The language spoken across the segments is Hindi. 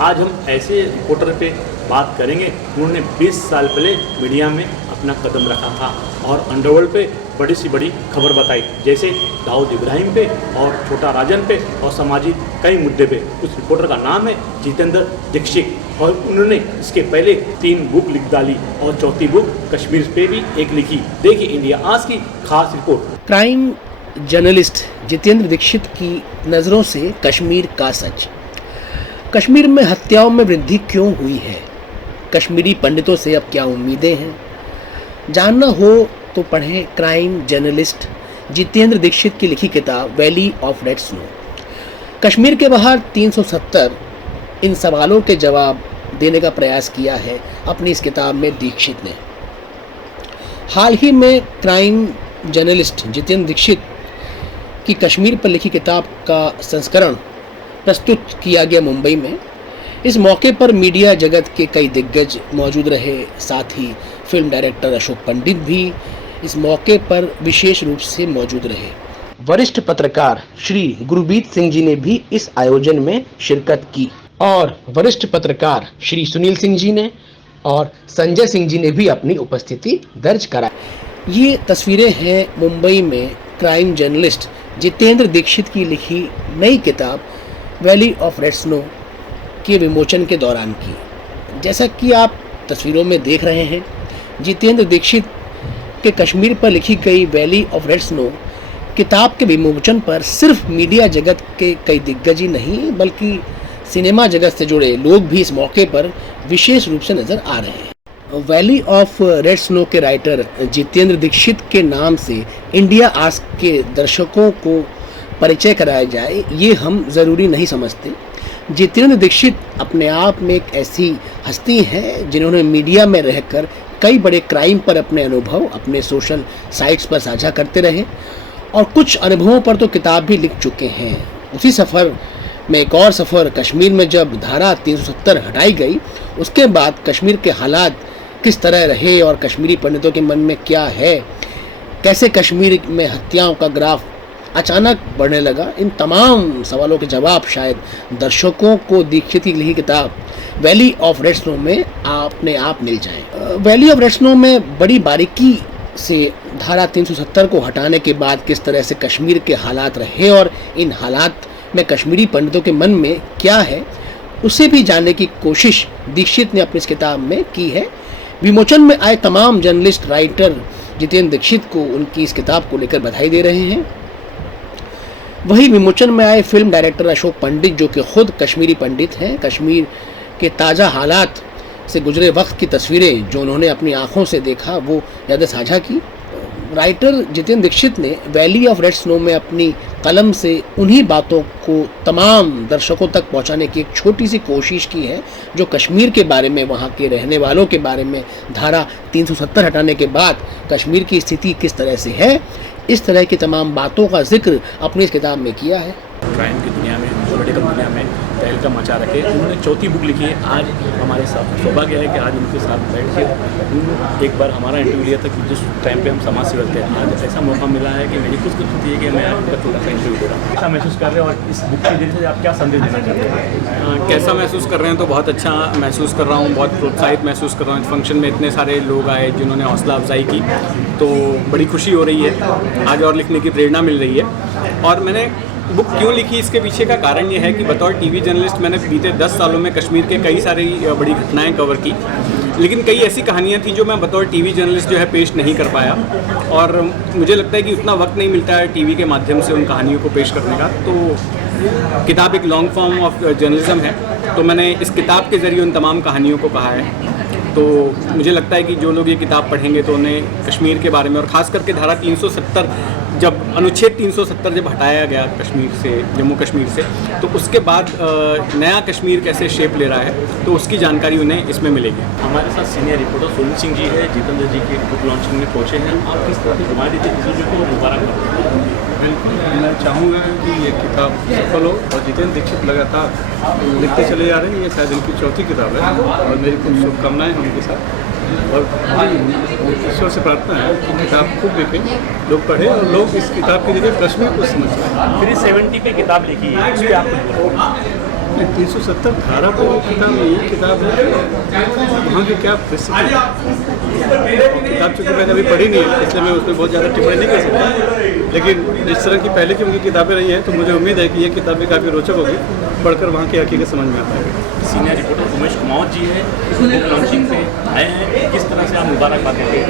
आज हम ऐसे रिपोर्टर पे बात करेंगे उन्होंने 20 साल पहले मीडिया में अपना कदम रखा था और अंडरवर्ल्ड पे बड़ी सी बड़ी खबर बताई, जैसे दाऊद इब्राहिम पे और छोटा राजन पे और सामाजिक कई मुद्दे पे। उस रिपोर्टर का नाम है जितेंद्र दीक्षित और उन्होंने इसके पहले 3 बुक लिख डाली और चौथी बुक कश्मीर पे भी एक लिखी। देखिए इंडिया आज की खास रिपोर्ट। क्राइम जर्नलिस्ट जितेंद्र दीक्षित की नज़रों से कश्मीर का सच। कश्मीर में हत्याओं में वृद्धि क्यों हुई है? कश्मीरी पंडितों से अब क्या उम्मीदें हैं? जानना हो तो पढ़ें क्राइम जर्नलिस्ट जितेंद्र दीक्षित की लिखी किताब valley of red snow. Kashmir के बाहर 370 इन सवालों के जवाब देने का प्रयास किया है अपनी इस किताब में दीक्षित ने। हाल ही में क्राइम जर्नलिस्ट जितेंद्र दीक्षित की कश्मीर पर लिखी किताब का संस्करण प्रस्तुत किया गया मुंबई में। इस मौके पर मीडिया जगत के कई दिग्गज मौजूद रहे, साथ ही फिल्म डायरेक्टर अशोक पंडित भी इस मौके पर विशेष रूप से मौजूद रहे। वरिष्ठ पत्रकार श्री गुरबीत सिंह जी ने भी इस आयोजन में शिरकत की और वरिष्ठ पत्रकार श्री सुनील सिंह जी ने और संजय सिंह जी ने भी अपनी उपस्थिति दर्ज कराई। ये तस्वीरें हैं मुंबई में क्राइम जर्नलिस्ट जितेंद्र दीक्षित की लिखी नई किताब वैली ऑफ रेड स्नो के विमोचन के दौरान की। जैसा कि आप तस्वीरों में देख रहे हैं, जितेंद्र दीक्षित के कश्मीर पर लिखी गई वैली ऑफ रेड स्नो किताब के विमोचन पर सिर्फ मीडिया जगत के कई दिग्गज ही नहीं बल्कि सिनेमा जगत से जुड़े लोग भी इस मौके पर विशेष रूप से नजर आ रहे हैं। वैली ऑफ रेड स्नो के राइटर जितेंद्र दीक्षित के नाम से इंडिया आज के दर्शकों को परिचय कराया जाए, ये हम ज़रूरी नहीं समझते। जितेंद्र दीक्षित अपने आप में एक ऐसी हस्ती है जिन्होंने मीडिया में रहकर कई बड़े क्राइम पर अपने अनुभव अपने सोशल साइट्स पर साझा करते रहे और कुछ अनुभवों पर तो किताब भी लिख चुके हैं। उसी सफ़र में एक और सफ़र कश्मीर में जब धारा 370 हटाई गई, उसके बाद कश्मीर के हालात किस तरह रहे और कश्मीरी पंडितों के मन में क्या है, कैसे कश्मीर में हत्याओं का ग्राफ अचानक बढ़ने लगा, इन तमाम सवालों के जवाब शायद दर्शकों को दीक्षित की लिखी किताब वैली ऑफ रेड स्नो में अपने आप मिल जाए। वैली ऑफ रेड स्नो में बड़ी बारीकी से धारा 370 को हटाने के बाद किस तरह से कश्मीर के हालात रहे और इन हालात में कश्मीरी पंडितों के मन में क्या है, उसे भी जानने की कोशिश दीक्षित ने अपनी इस किताब में की है। विमोचन में आए तमाम जर्नलिस्ट राइटर जितेंद्र दीक्षित को उनकी इस किताब को लेकर बधाई दे रहे हैं। वहीं विमोचन में आए फिल्म डायरेक्टर अशोक पंडित, जो कि खुद कश्मीरी पंडित हैं, कश्मीर के ताज़ा हालात से गुजरे वक्त की तस्वीरें जो उन्होंने अपनी आंखों से देखा वो यादें साझा की। राइटर जितेंद्र दीक्षित ने वैली ऑफ रेड स्नो में अपनी कलम से उन्हीं बातों को तमाम दर्शकों तक पहुंचाने की एक छोटी सी कोशिश की है जो कश्मीर के बारे में, वहां के रहने वालों के बारे में, धारा 370 हटाने के बाद कश्मीर की स्थिति किस तरह से है, इस तरह की तमाम बातों का जिक्र अपनी इस किताब में किया है। क्राइम की दुनिया में, पॉलिटिकल दुनिया में तहलका मचा रखे, उन्होंने चौथी बुक लिखी है। आज हमारे साथ सौभाग्य है कि आज उनके साथ बैठ के एक बार हमारा इंटरव्यू लिया था कि जिस टाइम पे हम समाज सेवक थे, आज ऐसा मौका मिला है कि मेरी खुशकिस्मती है कि मैं आपका छोटा सा इंटरव्यू दे रहा हूँ। कैसा महसूस कर रहे हैं और इस बुक के जरिए से आप क्या संदेश देना चाहते हैं? कैसा महसूस कर रहे हैं? तो बहुत अच्छा महसूस कर रहा हूँ, बहुत प्रोत्साहित महसूस कर रहा हूँ। इस फंक्शन में इतने सारे लोग आए जिन्होंने हौसला अफजाई की, तो बड़ी खुशी हो रही है। आज और लिखने की प्रेरणा मिल रही है। और मैंने बुक क्यों लिखी, इसके पीछे का कारण ये है कि बतौर टीवी जर्नलिस्ट मैंने बीते 10 सालों में कश्मीर के कई सारी बड़ी घटनाएं कवर की, लेकिन कई ऐसी कहानियां थी जो मैं बतौर टीवी जर्नलिस्ट जो है पेश नहीं कर पाया और मुझे लगता है कि उतना वक्त नहीं मिलता है टीवी के माध्यम से उन कहानियों को पेश करने का। तो किताब एक लॉन्ग फॉर्म ऑफ जर्नलिज्म है, तो मैंने इस किताब के ज़रिए उन तमाम कहानियों को कहा है। तो मुझे लगता है कि जो लोग ये किताब पढ़ेंगे तो उन्हें कश्मीर के बारे में और ख़ास करके धारा 370 जब अनुच्छेद 370 जब हटाया गया कश्मीर से, जम्मू कश्मीर से, तो उसके बाद नया कश्मीर कैसे शेप ले रहा है तो उसकी जानकारी उन्हें इसमें मिलेगी। हमारे साथ सीनियर रिपोर्टर सुनील सिंह जी है, जितेंद्र जी की बुक लॉन्चिंग में पहुँचे हैं। आप किस तरह की हमारी चीज़ों को मुबारक करते हैं? बिल्कुल, मैं चाहूँगा कि ये किताब सफल हो और जितेंद्र दीक्षित लगातार लिखते चले जा रहे हैं। ये शायद इनकी चौथी किताब है और मेरी कुछ शुभकामनाएँ हैं उनके साथ और ईश्वर से प्रार्थना है कि किताब खूब लिखें, लोग पढ़ें और लोग इस किताब के जरिए कश्मीर को समझ पाएं। फिर 70 पे किताब लिखी है, उस पर आप 370 धारा पर किताब यही किताब है, वहाँ की क्या परिस्थिति है। किताब चूँकि मैंने अभी पढ़ी नहीं है, इसलिए मैं उसमें बहुत ज़्यादा टिप्पणी नहीं कर सकता, लेकिन जिस तरह की पहले की उनकी किताबें रही हैं तो मुझे उम्मीद है कि ये किताब भी काफ़ी रोचक होगी, पढ़कर वहाँ की हकीकत समझ में आ पाएगी। सीनियर रिपोर्टर उमेश कुमार जी है, बुक लॉन्चिंग पे आए हैं, किस तरह से आप मुबारकबाद देते हैं?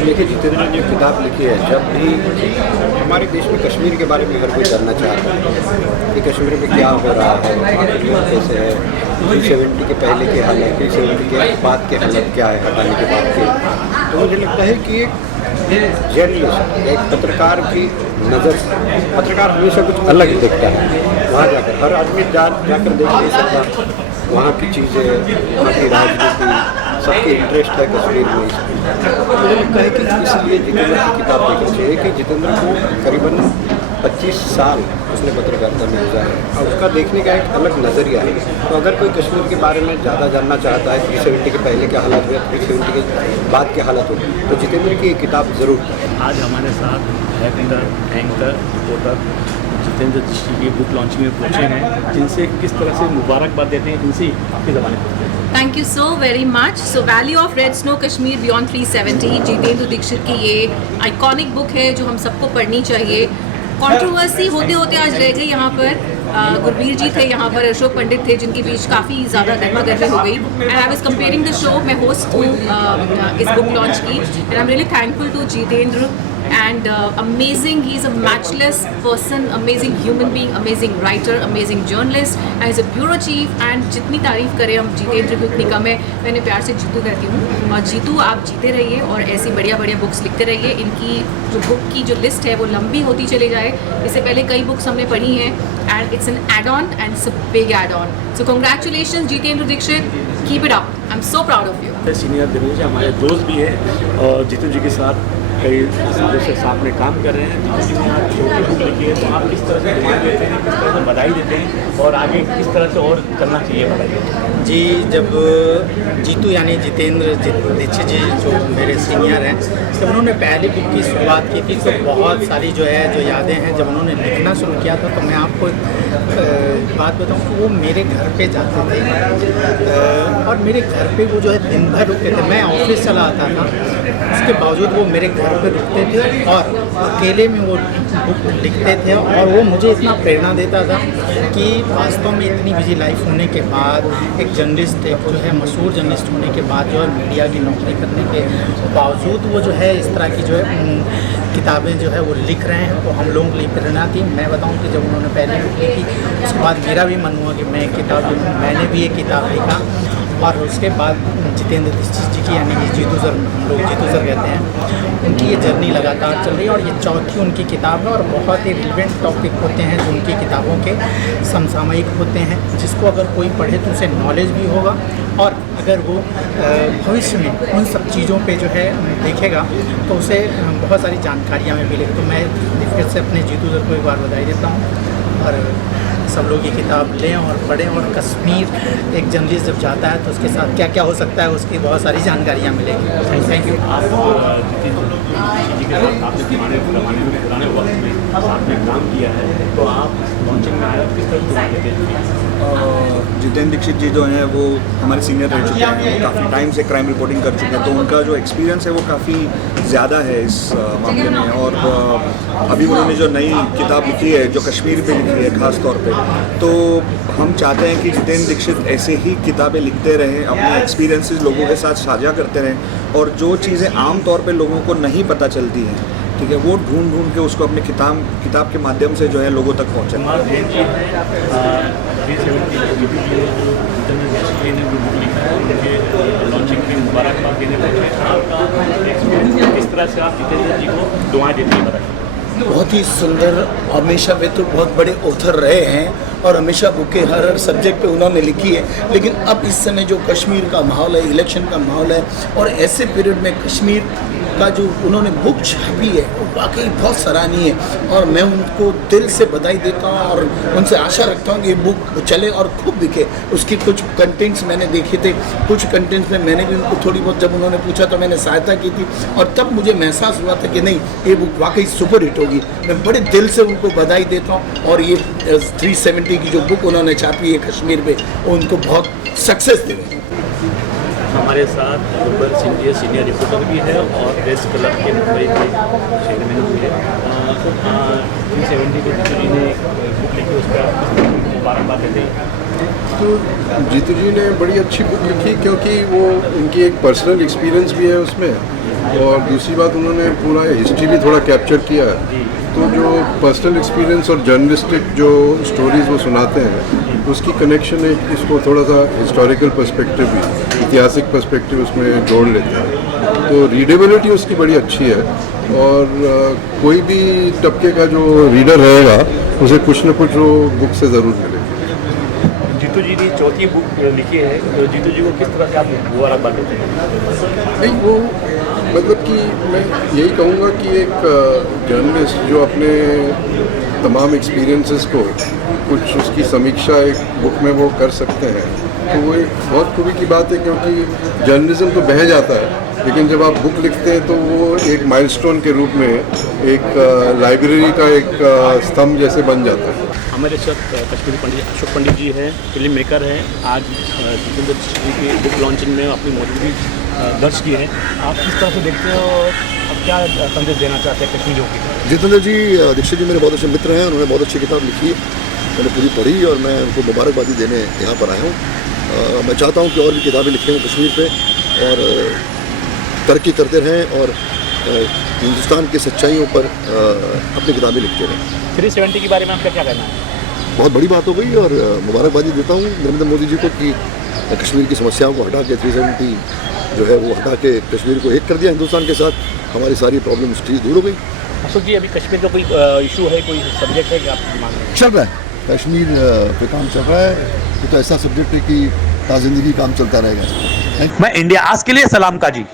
देखिए, जितेंद्र ने किताब लिखी है, जब भी हमारे देश में कश्मीर के बारे में हर कोई जानना चाहता है कि कश्मीर में क्या हो रहा है, कैसे है, 370 के पहले के हालत, 370 के बाद के हालत क्या है, हटाने के बाद के, तो मुझे लगता है कि एक जर्नलिस्ट, एक पत्रकार की नज़र से पत्रकार हमेशा कुछ अलग देखता है। वहाँ जाकर हर आदमी जाकर देख नहीं सकता वहाँ की चीज़ें, वहाँ की राजनीति, सबकी इंटरेस्ट है कश्मीर में। मुझे लगता है कि इसलिए जितेंद्र की किताब देखनी चाहिए कि जितेंद्र को करीबन 25 साल उसने पत्रकारिता में गुजारा है और उसका देखने का एक अलग नज़रिया है। तो अगर कोई कश्मीर के बारे में ज़्यादा जानना चाहता है, 370 के पहले क्या हालत हुआ, 370 के बाद क्या हालत हुई, तो जितेंद्र की ये किताब ज़रूर पढ़ें। आज हमारे साथ एंकर रिपोर्टर जितेंद्र दीक्षित की बुक लॉन्चिंग में पहुँचे हैं, जिनसे किस तरह से मुबारकबाद देते हैं, इनसे आपके ज़माने में। Thank you so very much. So valley of red snow Kashmir beyond 370 Jitendra Dixit की ये आइकॉनिक बुक है जो हम सबको पढ़नी चाहिए। कंट्रोवर्सी होते होते आज रह गई यहाँ पर। गुरबीर जी थे यहाँ पर, अशोक पंडित थे, जिनके बीच काफ़ी ज़्यादा गर्मा गर्मी हो गई। And I was compering the show, मैं होस्ट हूँ इस बुक लॉन्च की, and I am really thankful to Jitendra and amazing. He's a matchless person, amazing human being, amazing writer, amazing journalist, and he's a bureau chief. And जितनी तारीफ करें हम जितेंद्र की उतनी कम है। मैंने प्यार से जीतू कहती हूँ, और जीतू आप जीते रहिए और ऐसी बढ़िया बढ़िया बुक्स लिखते रहिए। इनकी जो बुक की जो लिस्ट है वो लंबी होती चली जाए। इससे पहले कई बुक्स हमने पढ़ी हैं, and it's an add on and it's a big add on. So congratulation Jitendra Dixit, keep it up, I am so proud of you. Senior Dinesh हमारे दोस्त भी हैं और जितेंद्र जी के साथ कई सालों से साथ में काम कर रहे हैं। जितेंद्र जी ने आप छोटी बुक लिखी है, तो आप किस तरह से डिमांड देते हैं, किस तरह से बधाई देते हैं और आगे किस तरह से और करना चाहिए, बताइए। जी, जब जीतू यानी जितेंद्र दीक्षित जी जो मेरे सीनियर हैं, जब उन्होंने पहली बुक की शुरुआत की थी तो बहुत सारी जो है जो यादें हैं, जब उन्होंने लिखना शुरू किया था तो मैं आपको बात बताऊं कि वो मेरे घर पे जाते थे और मेरे घर पे वो जो है दिन भर रुकते थे। मैं ऑफिस चला आता था, उसके बावजूद वो मेरे घर पे रुकते थे और अकेले में वो बुक लिखते थे और वो मुझे इतना प्रेरणा देता था कि वास्तव में इतनी बिजी लाइफ होने के बाद एक जर्नलिस्ट, एक जो है मशहूर जर्नलिस्ट होने के बाद जो है मीडिया की नौकरी करने के बावजूद वो जो है इस तरह की जो है किताबें जो है वो लिख रहे हैं, तो हम लोगों के लिए प्रेरणा थी। मैं बताऊं कि जब उन्होंने पहली बुक लिखी उसके बाद मेरा भी मन हुआ कि मैं किताब लिखूँ। मैंने भी एक किताब लिखा और उसके बाद जितेंद्र दीक्षित जी की यानी कि जीतू सर, हम लोग जीतू सर कहते हैं, उनकी ये जर्नी लगातार चल रही है और ये चौथी उनकी किताब है और बहुत ही रिलेवेंट टॉपिक होते हैं जो उनकी किताबों के समसामयिक होते हैं, जिसको अगर कोई पढ़े तो उसे नॉलेज भी होगा और अगर वो भविष्य में उन सब चीज़ों पे जो है देखेगा तो उसे बहुत सारी जानकारियाँ में मिलेगी। तो मैं फिर से अपने जीतू सर को एक बार बधाई देता हूँ और सब लोग ये किताब लें और पढ़ें। और कश्मीर एक जर्नलिस्ट जब जाता है तो उसके साथ क्या क्या हो सकता है उसकी बहुत सारी जानकारियाँ मिलेंगी। Thank you. पुराने वक्त में साथ में काम किया है, तो आप लॉन्चिंग में आए, किस तरह से जितेंद्र दीक्षित जी जो हैं वो हमारे सीनियर रह चुके हैं, वो काफ़ी टाइम से क्राइम रिपोर्टिंग कर चुके हैं, तो उनका जो एक्सपीरियंस है वो काफ़ी ज़्यादा है इस मामले में। और अभी उन्होंने जो नई किताब लिखी है जो कश्मीर पे लिखी है ख़ास तौर पे, तो हम चाहते हैं कि जितेंद्र दीक्षित ऐसे ही किताबें लिखते रहें, अपने एक्सपीरियंसेस लोगों के साथ साझा करते रहें और जो चीज़ें आम तौर पे लोगों को नहीं पता चलती हैं, ठीक है, वो ढूंढ के उसको अपने किताब के माध्यम से जो है लोगों तक लॉन्चिंग की मुबारकबाद देने किस तरह से आप जितेंद्र जी को दुआएं देते हैं, बताइए। बहुत ही सुंदर, हमेशा वे तो बहुत बड़े ऑथर रहे हैं और हमेशा बुकें हर सब्जेक्ट पे उन्होंने लिखी है, लेकिन अब इस समय जो कश्मीर का माहौल है, इलेक्शन का माहौल है और ऐसे पीरियड में कश्मीर का जो उन्होंने बुक छापी है वो वाकई बहुत सराहनीय है और मैं उनको दिल से बधाई देता हूँ और उनसे आशा रखता हूँ कि ये बुक चले और खूब बिके। उसकी कुछ कंटेंट्स मैंने देखे थे, कुछ कंटेंट्स में मैंने भी उनको थोड़ी बहुत जब उन्होंने पूछा तो मैंने सहायता की थी और तब मुझे महसूस हुआ था कि नहीं, ये बुक वाकई सुपर हिट होगी। मैं बड़े दिल से उनको बधाई देता हूँ और ये 370 की जो बुक उन्होंने छापी है कश्मीर पे, उनको बहुत सक्सेस दे रहे हैं। हमारे साथ गब्बर सिंह जी सीनियर रिपोर्टर भी है और प्रेस क्लब के मुंबई के चेयरमैन भी है। 370 के जीतू जी ने बुक लिखी, उस पर मुबारकबाद देते हैं। तो जीतू जी ने बड़ी अच्छी बुक लिखी क्योंकि वो उनकी एक पर्सनल एक्सपीरियंस भी है उसमें, और दूसरी बात उन्होंने पूरा हिस्ट्री भी थोड़ा कैप्चर किया है। तो जो पर्सनल एक्सपीरियंस और जर्नलिस्टिक जो स्टोरीज वो सुनाते हैं उसकी कनेक्शन एक उसको थोड़ा सा हिस्टोरिकल पर्सपेक्टिव भी, ऐतिहासिक पर्सपेक्टिव उसमें जोड़ लेते हैं। तो रीडेबिलिटी उसकी बड़ी अच्छी है और कोई भी तबके का जो रीडर रहेगा उसे कुछ न कुछ वो बुक से ज़रूर मिलेगा। जीतू जी ने चौथी बुक लिखी है, तो जीतू जी को किस तरह से आप मुबारकबाद देते हैं? नहीं, वो मतलब कि मैं यही कहूँगा कि एक जर्नलिस्ट जो अपने तमाम एक्सपीरियंसेस को कुछ उसकी समीक्षा एक बुक में वो कर सकते हैं, तो वो एक बहुत खूबी की बात है क्योंकि जर्नलिज्म तो बह जाता है, लेकिन जब आप बुक लिखते हैं तो वो एक माइलस्टोन के रूप में एक लाइब्रेरी का एक स्तंभ जैसे बन जाता है। हमारे साथ कश्मीरी पंडित अशोक पंडित जी हैं, फिल्म मेकर हैं। आज जितेंद्र जी की बुक लॉन्चिंग में अपनी मौजूदगी दर्ज की है। आप किस तरह से देखते हो और क्या संदेश देना चाहते हैं कश्मीरियों की? जितेंद्र जी दीक्षित जी मेरे बहुत अच्छे मित्र हैं, उन्होंने बहुत अच्छी किताब लिखी है, मैंने पूरी पढ़ी और मैं उनको मुबारकबादी देने यहाँ पर आया हूँ। मैं चाहता हूँ कि और भी किताबें लिखें कश्मीर पे और तरक्की करते रहें और हिंदुस्तान की सच्चाइयों पर अपनी किताबें लिखते रहें। 370 के बारे में आपका क्या कहना है? बहुत बड़ी बात हो गई और मुबारकबादी देता हूँ नरेंद्र मोदी जी को कि कश्मीर की समस्याओं को हटा के 370 जो है वो हटा के कश्मीर को एक कर दिया हिंदुस्तान के साथ, हमारी सारी प्रॉब्लम्स ठीक दूर हो गई। अशोक जी, अभी कश्मीर का कोई इशू है, कोई सब्जेक्ट है कि आपके दिमाग में चल रहा है? कश्मीर पे काम चल रहा है, ये तो ऐसा सब्जेक्ट है कि ज़िंदगी काम चलता रहेगा। मैं इंडिया आज के लिए सलाम का जी।